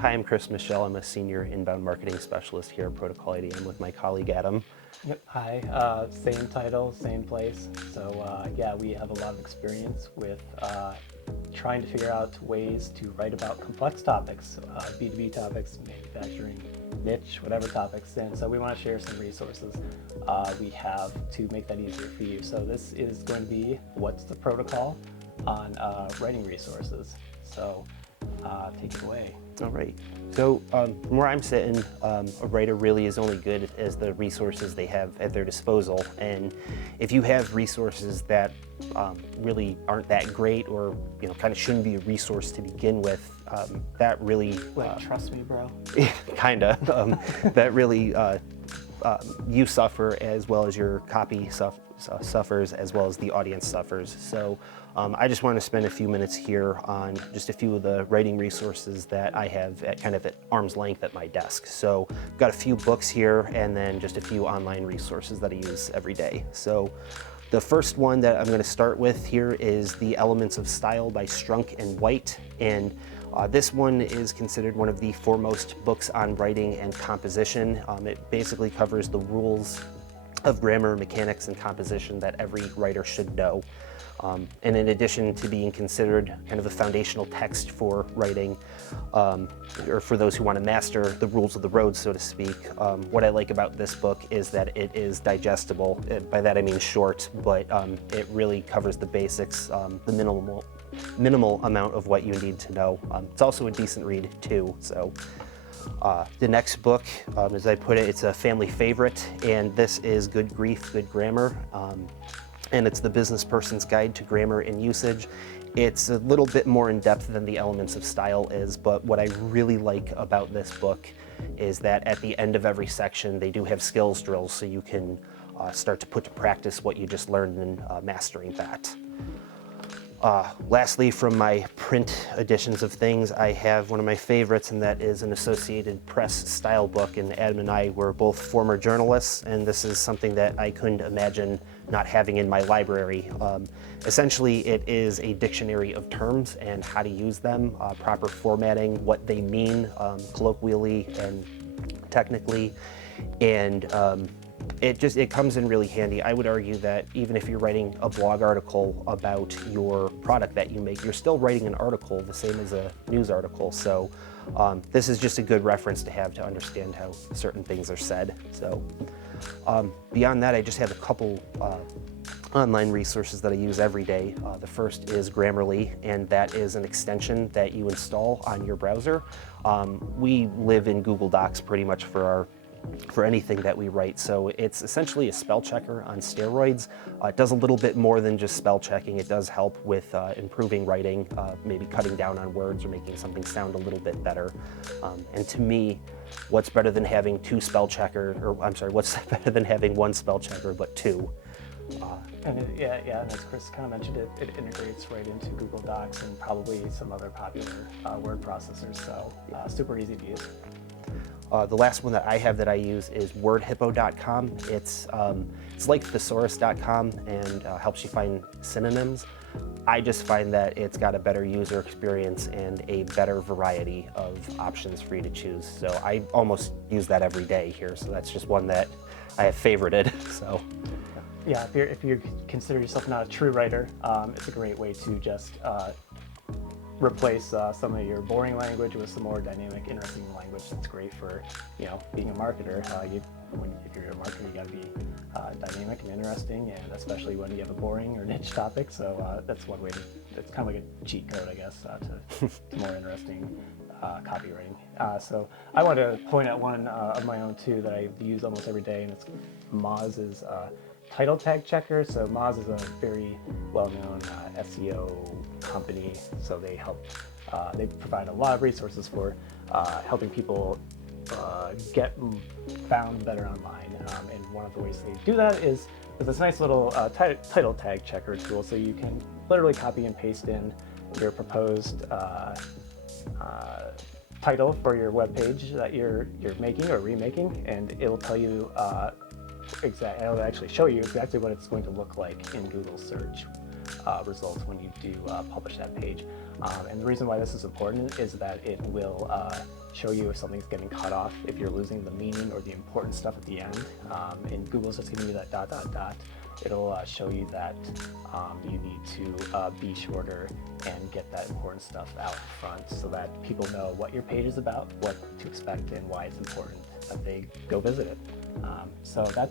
Hi, I'm Chris Michelle. I'm a senior inbound marketing specialist here at Protocol ADM with my colleague Adam. Yep. Hi, same title, same place. So yeah, we have a lot of experience with trying to figure out ways to write about complex topics, B2B topics, manufacturing, niche, whatever topics. And so we want to share some resources we have to make that easier for you. So this is going to be What's the Protocol on writing resources. So take it away. All right. So from where I'm sitting, a writer really is only good as the resources they have at their disposal. And if you have resources that really aren't that great, or kind of shouldn't be a resource to begin with, that really Trust me, bro. kinda that really you suffer as well as your copy suffers, as well as the audience suffers. So I just want to spend a few minutes here on just a few of the writing resources that I have at kind of at arm's length at my desk. So I've got a few books here and then just a few online resources that I use every day. So the first one that I'm going to start with here is The Elements of Style by Strunk and White. And this one is considered one of the foremost books on writing and composition. It basically covers the rules of grammar, mechanics, and composition that every writer should know. And in addition to being considered kind of a foundational text for writing, or for those who want to master the rules of the road, so to speak, what I like about this book is that it is digestible. By that I mean short, but it really covers the basics, the minimal amount of what you need to know. It's also a decent read too. So the next book, as I put it, it's a family favorite, and this is Good Grief, Good Grammar. And it's the Business Person's Guide to Grammar and Usage. It's a little bit more in depth than The Elements of Style is, but what I really like about this book is that at the end of every section, they do have skills drills, so you can start to put to practice what you just learned in mastering that. Lastly, from my print editions of things, I have one of my favorites, and that is an Associated Press style book. And Adam and I were both former journalists, and this is something that I couldn't imagine not having in my library. Essentially, it is a dictionary of terms and how to use them, proper formatting, what they mean colloquially and technically, and it comes in really handy. I would argue that even if you're writing a blog article about your product that you make, you're still writing an article the same as a news article. So this is just a good reference to have to understand how certain things are said. So beyond that, I just have a couple online resources that I use every day. The first is Grammarly, and that is an extension that you install on your browser. We live in Google Docs pretty much for anything that we write. So it's essentially a spell checker on steroids. It does a little bit more than just spell checking. It does help with improving writing, maybe cutting down on words or making something sound a little bit better. And to me, what's better than having what's better than having one spell checker, but two? And and as Chris kind of mentioned, it integrates right into Google Docs and probably some other popular word processors. So super easy to use. The last one that I have that I use is wordhippo.com. It's like thesaurus.com and helps you find synonyms. I just find that it's got a better user experience and a better variety of options for you to choose. So I almost use that every day here. So that's just one that I have favorited. So yeah, if you consider yourself not a true writer, it's a great way to just replace some of your boring language with some more dynamic, interesting language. That's great for being a marketer. If you're a marketer, you got to be dynamic and interesting, and especially when you have a boring or niche topic. So that's one way. It's kind of like a cheat code, I guess, to more interesting copywriting. So I want to point out one of my own too that I use almost every day, and it's Moz's title tag checker. So Moz is a very well-known SEO company. So they provide a lot of resources for helping people get found better online. And one of the ways they do that is with this nice little title tag checker tool. So you can literally copy and paste in your proposed title for your web page that you're making or remaking, and it'll tell you it'll actually show you exactly what it's going to look like in Google search results when you do publish that page. And the reason why this is important is that it will show you if something's getting cut off, if you're losing the meaning or the important stuff at the end. And Google's just giving you that ... It'll show you that you need to be shorter and get that important stuff out front so that people know what your page is about, what to expect, and why it's important that they go visit it. So I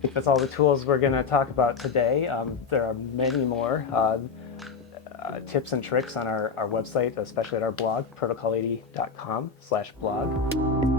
think that's all the tools we're going to talk about today. There are many more tips and tricks on our website, especially at our blog, protocol80.com/blog.